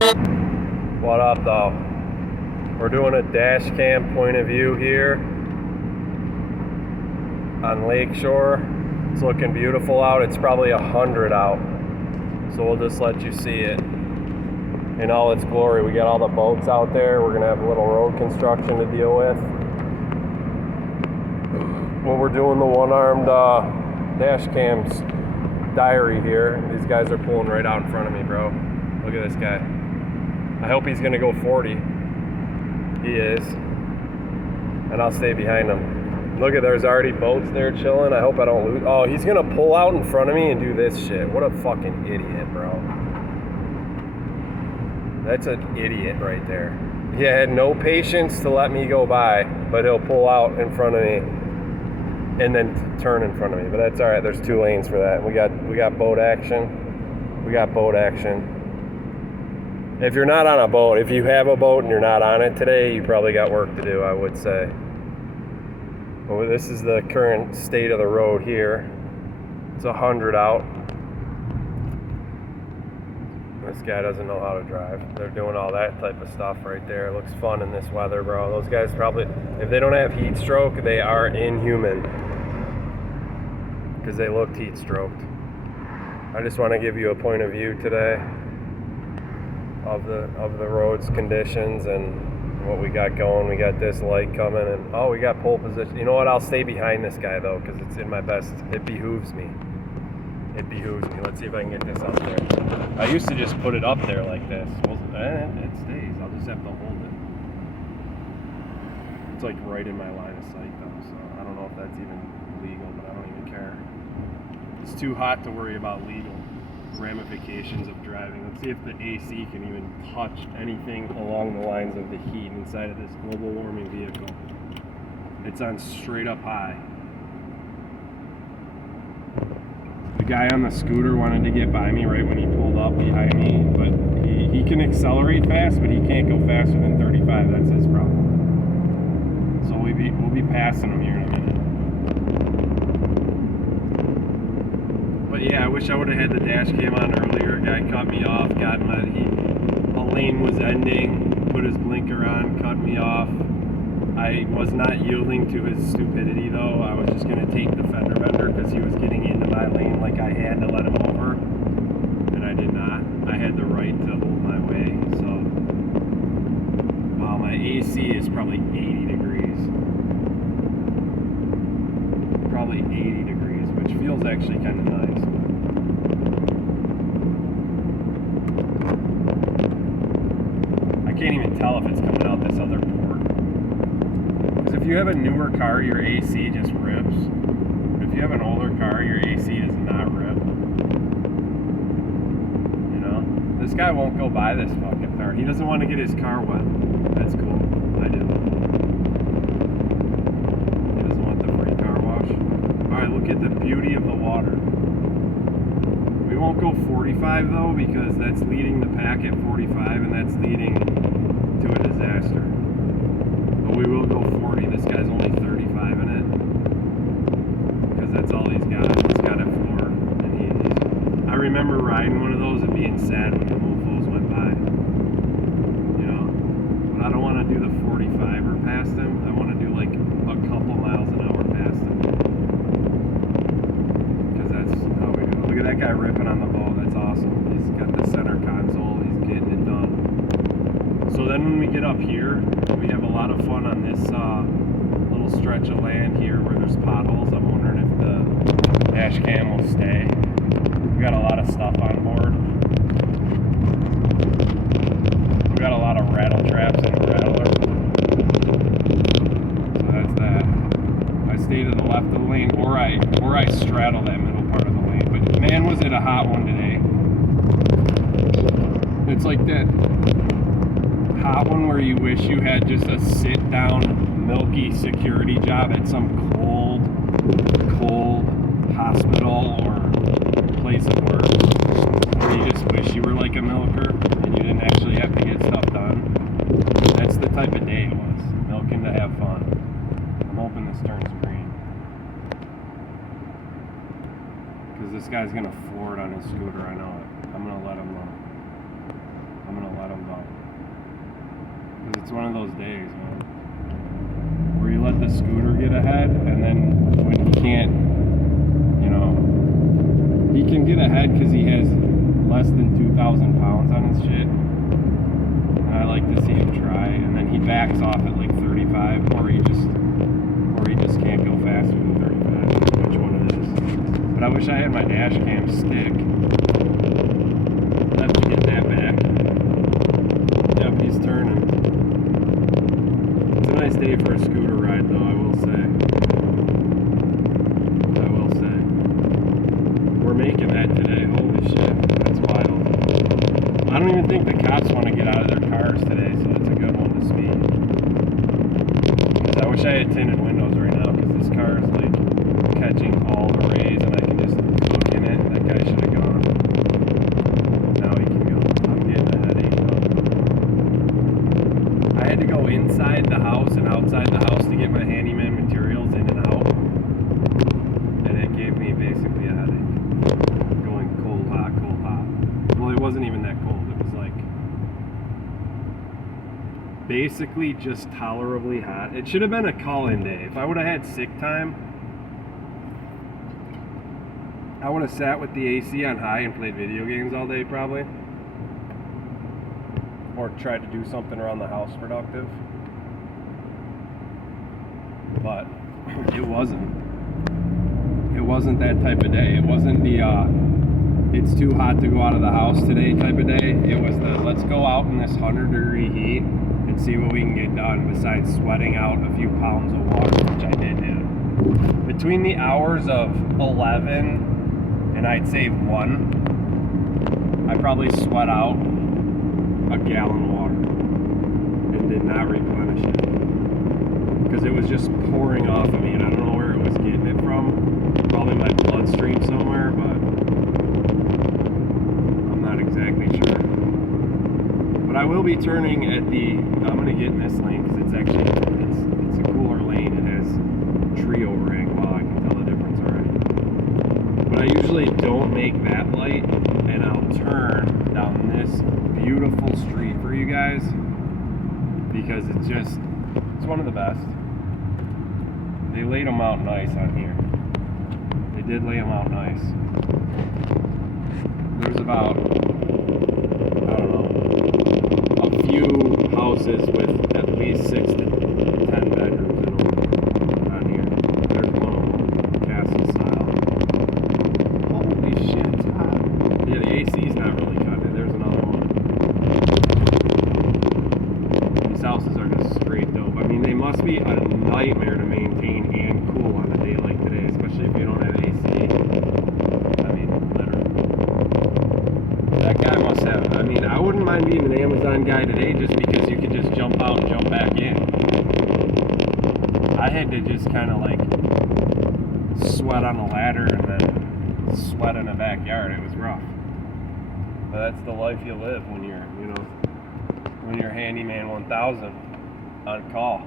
What up, though? We're doing a dash cam point of view here on Lakeshore. It's looking beautiful out. It's probably 100 out, so we'll just let you see it in all its glory. We got all the boats out there. We're gonna have a little road construction to deal with when we're doing the one-armed dash cam's diary here. These guys are pulling right out in front of me, bro. Look at this guy. I hope he's gonna go 40. He is, and I'll stay behind him. Look at, there's already boats there chilling. I hope I don't lose. Oh, he's gonna pull out in front of me and do this shit. What a fucking idiot, bro. That's an idiot right there. He had no patience to let me go by, but he'll pull out in front of me and then turn in front of me. But that's all right. There's 2 lanes for that. We got boat action. We got boat action. If you're not on a boat, if you have a boat and you're not on it today, you probably got work to do, I would say. Well, this is the current state of the road here. It's 100 out. This guy doesn't know how to drive. They're doing all that type of stuff right there. It looks fun in this weather, bro. Those guys probably, if they don't have heat stroke, they are inhuman, because they looked heat stroked. I just want to give you a point of view today of the road's conditions and what we got going. We got this light coming, and oh, we got pole position. You know what? I'll stay behind this guy though, because it's in my best. It behooves me. It behooves me. Let's see if I can get this up there. I used to just put it up there like this. Well, it stays. I'll just have to hold it. It's like right in my line of sight though, so I don't know if that's even legal, but I don't even care. It's too hot to worry about legal ramifications of driving. Let's see if the AC can even touch anything along the lines of the heat inside of this global warming vehicle. It's on straight up high. The guy on the scooter wanted to get by me right when he pulled up behind me, but he can accelerate fast, but he can't go faster than 35. That's his problem. So we'll be passing him here in a minute. But yeah, I wish I would have had the dash cam on earlier. A guy cut me off, a lane was ending, put his blinker on, cut me off. I was not yielding to his stupidity though. I was just going to take the fender bender because he was getting into my lane like I had to let him over, and I did not. I had the right to hold my way. So while my AC is probably 80 degrees, probably 80 degrees, which feels actually kind of nice. I can't even tell if it's coming out this other port. Because if you have a newer car, your AC just rips. If you have an older car, your AC does not rip. You know? This guy won't go buy this fucking car. He doesn't want to get his car wet. That's cool. I do. He doesn't want the free car wash. Alright, look at the beauty of the water. We won't go 45 though, because that's leading the pack at 45, and that's leading to a disaster. But we will go 40. This guy's only 35 in it, because that's all he's got. He's got it floored, and I remember riding one of those and being sad when the mofos went by. You know, but I don't want to do the 45er past him. I want to do like a couple miles an hour past him, because that's how we do it. Look at that guy ripping on the boat. That's awesome. He's got the center console. He's getting it done. So then when we get up here, we have a lot of fun on this little stretch of land here where there's potholes. I'm wondering if the dash cam will stay. We got a lot of stuff on board. We got a lot of rattle traps and a rattler. So that's that. I stay to the left of the lane, or I straddle that middle part of the lane. But man, was it a hot one today. It's like that hot one where you wish you had just a sit-down, milky security job at some cold hospital or place of work, where you just wish you were like a milker and you didn't actually have to get stuff done. That's the type of day it was. Milking to have fun. I'm hoping this turns green, because this guy's gonna floor it on his scooter. I know it. I'm gonna let him know. I'm gonna let him it's one of those days, man, where you let the scooter get ahead, and then when he can't, you know, he can get ahead because he has less than 2,000 pounds on his shit. And I like to see him try, and then he backs off at like 35, or he just can't go faster than 35, which one it is. But I wish I had my dash cam stick. I'd have to get that back. Yep, he's turning. It's a nice day for a scooter ride, though, I will say. We're making that today. Holy shit, that's wild. I don't even think the cops want to get out of their cars today, so it's a good one to speed. I wish I had tinted windows right now, because this car is like catching all the rays, and I can just look in it. That guy should have gone. Now he can go. I'm getting a headache though. I had to go inside the house and outside the house to get my handyman materials in and out, and it gave me basically a headache. Going cold, hot, cold, hot. Well, it wasn't even that cold. It was like basically just tolerably hot. It should have been a call-in day. If I would have had sick time, I would have sat with the AC on high and played video games all day probably, or tried to do something around the house productive. But it wasn't that type of day. It wasn't the it's too hot to go out of the house today type of day. It was the let's go out in this 100-degree heat and see what we can get done besides sweating out a few pounds of water, which I did do. Between the hours of 11 and I'd say 1, I probably sweat out a gallon of water and did not replenish it because it was just pouring off of me, and I don't know where it was getting it from. Probably my bloodstream somewhere, but I'm not exactly sure. But I will be turning at the, I'm going to get in this lane because it's actually, it's a cooler lane. It has tree overhang. Wow, I can tell the difference already. But I usually don't make that light, and I'll turn down this beautiful street for you guys because it's one of the best. They laid them out nice on here. They did lay them out nice. There's about, I don't know, a few houses with at least 6 to 10 bedrooms in them on here. There's one of them, castle style. Holy shit, it's hot. Yeah, the AC's not really cutting. There's another one. These houses are just straight dope. I mean, they must be a nightmare to maintain and cool on a day like today, especially if you don't have AC. I mean, literally. That guy must have, I mean, I wouldn't mind being an Amazon guy today just because you could just jump out and jump back in. I had to just kind of like sweat on a ladder and then sweat in a backyard. It was rough. But that's the life you live when you're, you know, when you're Handyman 1000 on call.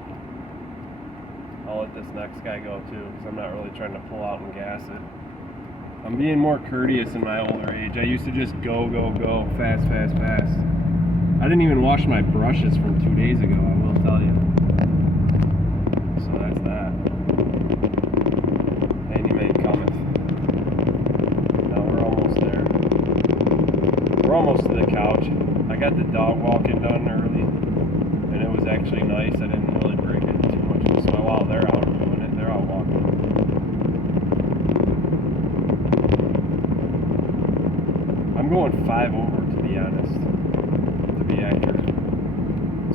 I'll let this next guy go too because I'm not really trying to pull out and gas it. I'm being more courteous in my older age. I used to just go, fast. I didn't even wash my brushes from 2 days ago, I will tell you. So that's that. Handyman cometh. Now we're almost there. We're almost to the couch. I got the dog walking done early, and it was actually nice. I didn't really break it too much of the snow while they're out doing it. They're out walking. I'm going 5 over, to be honest, to be accurate.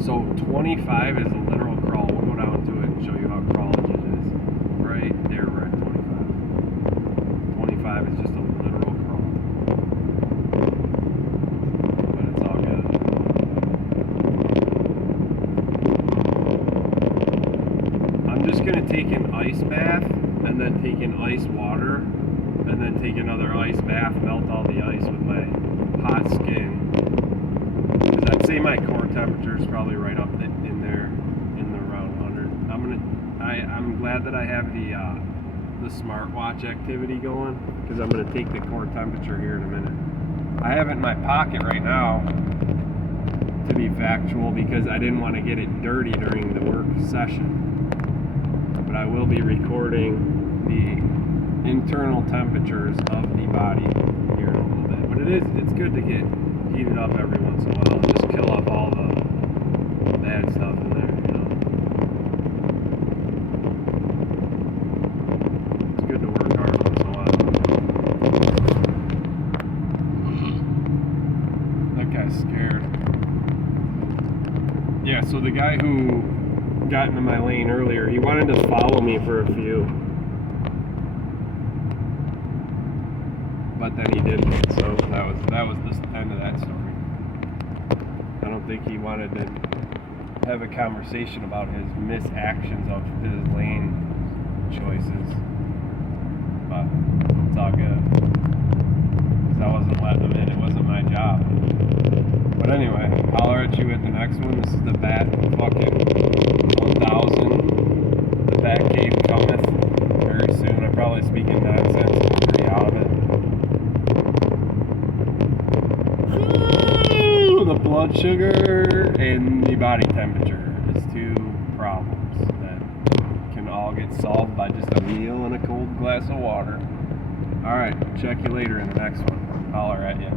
So 25 is a literal crawl. We'll go down to it and show you how crawlage it is. Right there, we're at 25. 25 is just a literal crawl. But it's all good. I'm just going to take an ice bath and then take in ice water and then take another ice bath, melt all the ice with my hot skin. Because I'd say my core temperature is probably right up in there, in the around 100. I'm glad that I have the smartwatch activity going, because I'm gonna take the core temperature here in a minute. I have it in my pocket right now to be factual because I didn't want to get it dirty during the work session. But I will be recording the internal temperatures of the body here in a little bit. But it's good to get heated up every once in a while and just kill off all the bad stuff in there, you know. It's good to work hard once in a while. That guy's scared. Yeah, so the guy who got into my lane earlier, he wanted to follow me for a few. But then he didn't, so that was the end of that story. I don't think he wanted to have a conversation about his misactions of his lane choices. But it's all good. Because I wasn't letting him in, it wasn't my job. But anyway, holler at you at the next one. This is the Bat fucking 1000. The Bat Cave cometh very soon. I'm probably speaking nonsense. I'm pretty out of it. The blood sugar and the body temperature is two problems that can all get solved by just a meal and a cold glass of water. Alright, check you later in the next one. Holler at you.